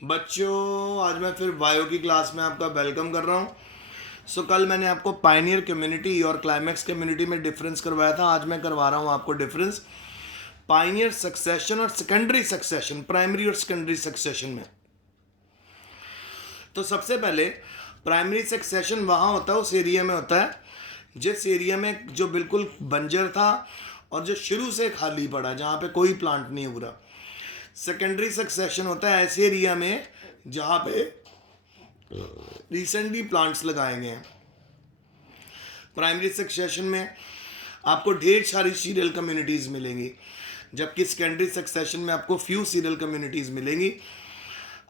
बच्चों, आज मैं फिर बायो की क्लास में आपका वेलकम कर रहा हूँ। कल मैंने आपको पायनियर कम्युनिटी और क्लाइमैक्स कम्युनिटी में डिफरेंस करवाया था। आज मैं करवा रहा हूँ आपको डिफरेंस पायनियर सक्सेशन और सेकेंडरी सक्सेशन, प्राइमरी और सेकेंडरी सक्सेशन में। तो सबसे पहले प्राइमरी सक्सेशन वहाँ होता है, उस एरिया में होता है जिस एरिया में जो बिल्कुल बंजर था और जो शुरू से खाली पड़ा, जहाँ पे कोई प्लांट नहीं उग रहा। सेकेंडरी सक्सेशन होता है ऐसे एरिया में जहाँ पे रिसेंटली प्लांट्स लगाए गए हैं। प्राइमरी सक्सेशन में आपको ढेर सारी सीरियल कम्युनिटीज़ मिलेंगी, जबकि सेकेंडरी सक्सेशन में आपको फ्यू सीरियल कम्युनिटीज़ मिलेंगी।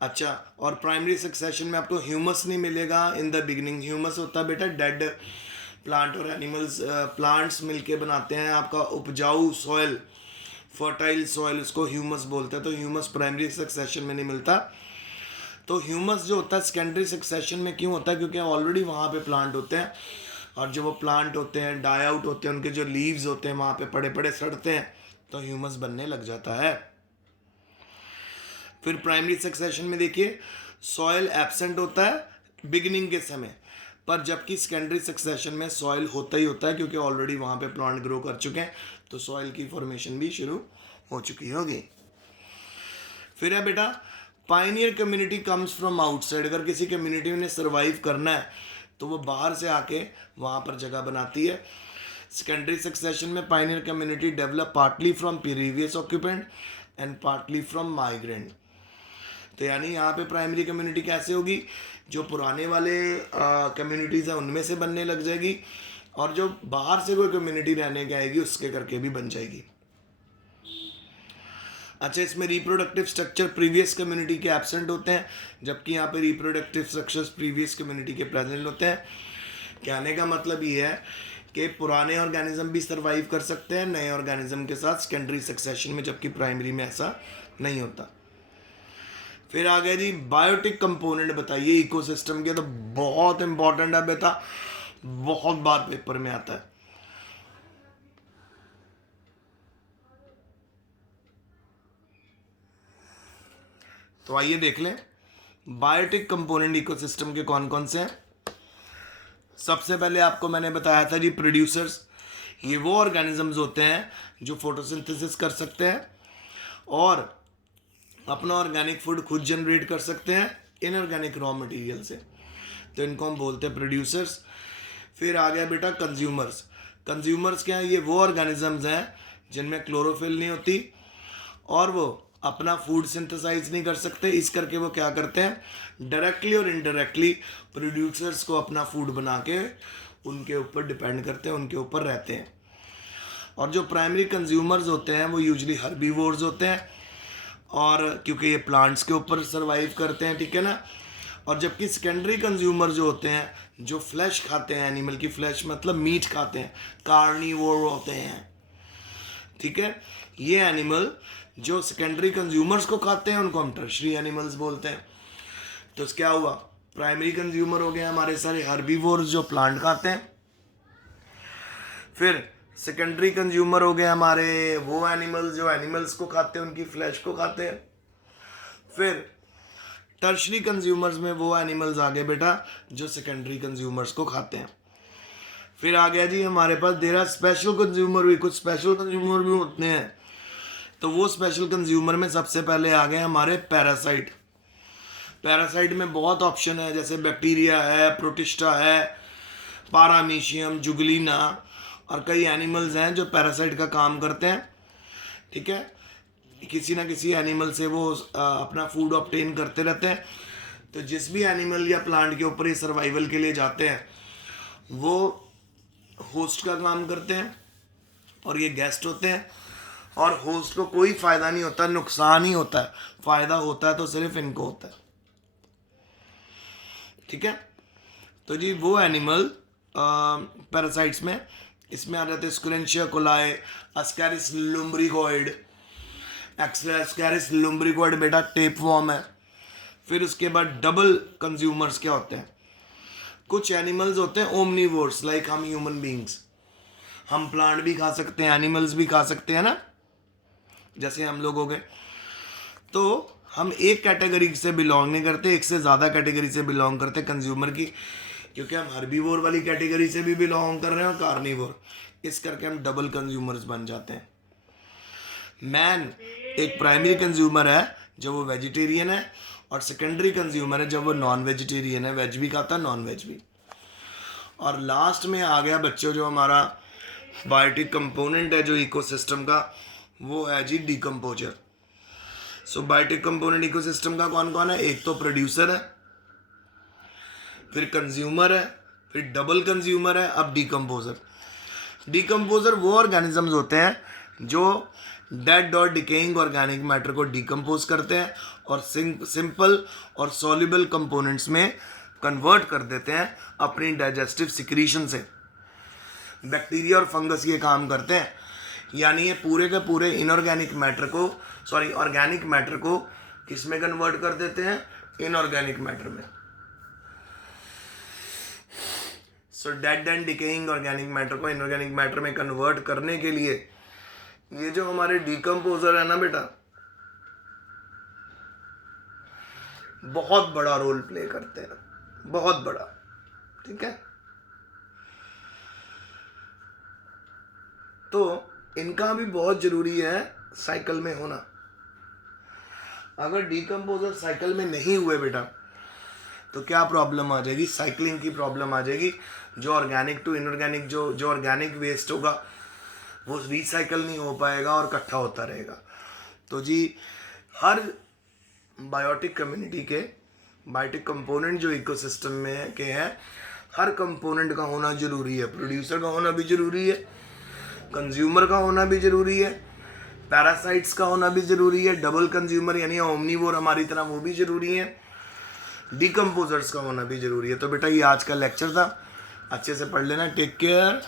अच्छा, और प्राइमरी सक्सेशन में आपको ह्यूमस नहीं मिलेगा इन द बिगिनिंग। ह्यूमस होता है बेटा डेड प्लांट और एनिमल्स, प्लांट्स मिलके बनाते हैं आपका उपजाऊ सॉइल, फर्टाइल सॉइल, उसको ह्यूमस बोलते हैं। तो ह्यूमस प्राइमरी सक्सेशन में नहीं मिलता। तो ह्यूमस जो होता है सेकेंडरी सक्सेशन में क्यों होता है? क्योंकि ऑलरेडी वहाँ पे प्लांट होते हैं, और जब वो प्लांट होते हैं, डाई आउट होते हैं, उनके जो लीव्स होते हैं वहाँ पे पड़े पड़े सड़ते हैं, तो ह्यूमस बनने लग जाता है। फिर प्राइमरी सक्सेशन में देखिए सॉइल एब्सेंट होता है बिगिनिंग के समय पर, जबकि सेकेंडरी सक्सेशन में सॉइल होता ही होता है, क्योंकि ऑलरेडी वहाँ पे प्लांट ग्रो कर चुके हैं, तो सॉइल की फॉर्मेशन भी शुरू हो चुकी होगी। फिर है बेटा Pioneer community comes from outside. अगर किसी कम्युनिटी ने सर्वाइव करना है तो वो बाहर से आके वहाँ पर जगह बनाती है। सेकेंडरी सक्सेशन में Pioneer community develop partly from previous occupant and partly from migrant. तो यानी यहाँ पे प्राइमरी कम्युनिटी कैसे होगी? जो पुराने वाले कम्युनिटीज़ हैं उनमें से बनने लग जाएगी, और जो बाहर से कोई कम्युनिटी रहने की आएगी उसके करके भी बन जाएगी। अच्छा, इसमें रिप्रोडक्टिव स्ट्रक्चर प्रीवियस कम्युनिटी के एब्सेंट होते हैं, जबकि यहाँ पे रिप्रोडक्टिव स्ट्रक्चर्स प्रीवियस कम्युनिटी के प्रेजेंट होते हैं। कहने का मतलब ये है कि पुराने ऑर्गेनिज्म भी सर्वाइव कर सकते हैं नए ऑर्गेनिज्म के साथ सेकेंडरी सक्सेशन में, जबकि प्राइमरी में ऐसा नहीं होता। फिर आ गया जी बायोटिक कंपोनेंट बताइए इकोसिस्टम के। तो बहुत इंपॉर्टेंट है बेटा, बहुत बार पेपर में आता है। तो आइए देख लें बायोटिक कंपोनेंट इकोसिस्टम के कौन कौन से हैं। सबसे पहले आपको मैंने बताया था जी प्रोड्यूसर्स। ये वो ऑर्गेनिजम्स होते हैं जो फोटोसिंथेसिस कर सकते हैं और अपना ऑर्गेनिक फूड खुद जनरेट कर सकते हैं इनऑर्गेनिक रॉ मटेरियल से, तो इनको हम बोलते हैं प्रोड्यूसर्स। फिर आ गया बेटा कंज्यूमर्स। कंज्यूमर्स क्या है? ये वो ऑर्गेनिजम्स हैं जिनमें क्लोरोफिल नहीं होती और वो अपना फूड सिंथेसाइज नहीं कर सकते। इस करके वो क्या करते हैं, डायरेक्टली और इनडायरेक्टली प्रोड्यूसर्स को अपना फूड बना के उनके ऊपर डिपेंड करते हैं, उनके ऊपर रहते हैं। और जो प्राइमरी कंज्यूमर्स होते हैं वो यूजली हर्बीवोर्स होते हैं, और क्योंकि ये प्लांट्स के ऊपर सर्वाइव करते हैं, ठीक है ना। और जबकि सेकेंडरी कंज्यूमर जो होते हैं, जो फ्लैश खाते हैं, एनिमल की फ्लैश मतलब मीट खाते हैं, कार्निवोर होते हैं, ठीक है। ये एनिमल जो सेकेंडरी कंज्यूमर्स को खाते हैं उनको हम टर्शरी एनिमल्स बोलते हैं। तो क्या हुआ, प्राइमरी कंज्यूमर हो गए हमारे सारे हर्बीवोर्स जो प्लांट खाते हैं। फिर सेकेंडरी कंज्यूमर हो गए हमारे वो एनिमल्स जो एनिमल्स को खाते हैं, उनकी फ्लैश को खाते हैं। फिर टर्शरी कंज्यूमर्स में वो एनिमल्स आ गए बेटा जो सेकेंडरी कंज्यूमर्स को खाते हैं। फिर आ गया जी हमारे पास देर आर स्पेशल कंज्यूमर भी, कुछ स्पेशल कंज्यूमर भी होते हैं। तो वो स्पेशल कंज्यूमर में सबसे पहले आ गए हमारे पैरासाइट। पैरासाइट में बहुत ऑप्शन है, जैसे बैक्टीरिया है, प्रोटिस्टा है, पारामीशियम, जुगलीना, और कई एनिमल्स हैं जो पैरासाइट का काम करते हैं, ठीक है। किसी ना किसी एनिमल से वो अपना फूड ऑब्टेन करते रहते हैं। तो जिस भी एनिमल या प्लांट के ऊपर ये सर्वाइवल के लिए जाते हैं वो होस्ट का काम करते हैं, और ये गेस्ट होते हैं, और होस्ट को कोई फ़ायदा नहीं होता, नुकसान ही होता है। फ़ायदा होता है तो सिर्फ इनको होता है, ठीक है। तो जी वो एनिमल पैरासाइट्स में इसमें आ जाते हैं स्कुरेंशिया कोलाई, अस्कैरिस लुम्ब्रिकोइड। अस्कैरिस लुम्ब्रिकोइड बेटा टेप वॉर्म है। फिर उसके बाद डबल कंज्यूमर्स क्या होते हैं, कुछ एनिमल्स होते हैं ओमनीवोर्स, लाइक हम ह्यूमन बींग्स, हम प्लांट भी खा सकते हैं, एनिमल्स भी खा सकते हैं ना, जैसे हम लोग हो गए। तो हम एक कैटेगरी से बिलोंग नहीं करते, एक से ज़्यादा कैटेगरी से बिलोंग करते कंज्यूमर की, क्योंकि हम हर्बीवोर वाली कैटेगरी से भी बिलोंग कर रहे हैं और कार्निवोर, इस करके हम डबल कंज्यूमर्स बन जाते हैं। मैन एक प्राइमरी कंज्यूमर है जब वो वेजिटेरियन है, और सेकेंडरी कंज्यूमर है जब वो नॉन वेजिटेरियन है, वेज भी खाता है नॉन वेज भी। और लास्ट में आ गया बच्चों जो हमारा बायोटिक कंपोनेंट है जो इकोसिस्टम का, वो है जी decomposer. So biotic component ecosystem का कौन कौन है? एक तो प्रोड्यूसर है, फिर कंज्यूमर है, फिर डबल कंज्यूमर है, अब डिकम्पोजर। डिकम्पोजर वो ऑर्गेनिजम्स होते हैं जो डेड और डिकेइंग ऑर्गेनिक मैटर को डिकम्पोज करते हैं और सिंपल और सॉल्युबल कंपोनेंट्स में कन्वर्ट कर देते हैं अपनी डाइजेस्टिव सिक्रीशन से। बैक्टीरिया और फंगस ये काम करते हैं, यानी ये पूरे के पूरे इनऑर्गेनिक मैटर को, सॉरी ऑर्गेनिक मैटर को किस में कन्वर्ट कर देते हैं? इनऑर्गेनिक मैटर में। So dead and decaying organic matter को इनऑर्गेनिक मैटर में कन्वर्ट करने के लिए ये जो हमारे डिकम्पोजर है ना बेटा, बहुत बड़ा रोल प्ले करते हैं, बहुत बड़ा। ठीक है, तो इनका भी बहुत जरूरी है साइकिल में होना। अगर डिकम्पोजर साइकिल में नहीं हुए बेटा तो क्या प्रॉब्लम आ जाएगी? साइक्लिंग की प्रॉब्लम आ जाएगी। जो ऑर्गेनिक टू इनऑर्गेनिक, जो ऑर्गेनिक वेस्ट होगा वो रिसाइकल नहीं हो पाएगा और इकट्ठा होता रहेगा। तो जी हर बायोटिक कम्युनिटी के बायोटिक कंपोनेंट जो इकोसिस्टम में के हैं, हर कंपोनेंट का होना जरूरी है। प्रोड्यूसर का होना भी जरूरी है, कंज्यूमर का होना भी जरूरी है, पैरासाइट्स का होना भी जरूरी है, डबल कंज्यूमर यानी ओमनीवोर हमारी तरह वो भी जरूरी है, डिकम्पोजर्स का होना भी जरूरी है। तो बेटा ये आज का लेक्चर था, अच्छे से पढ़ लेना। Take care.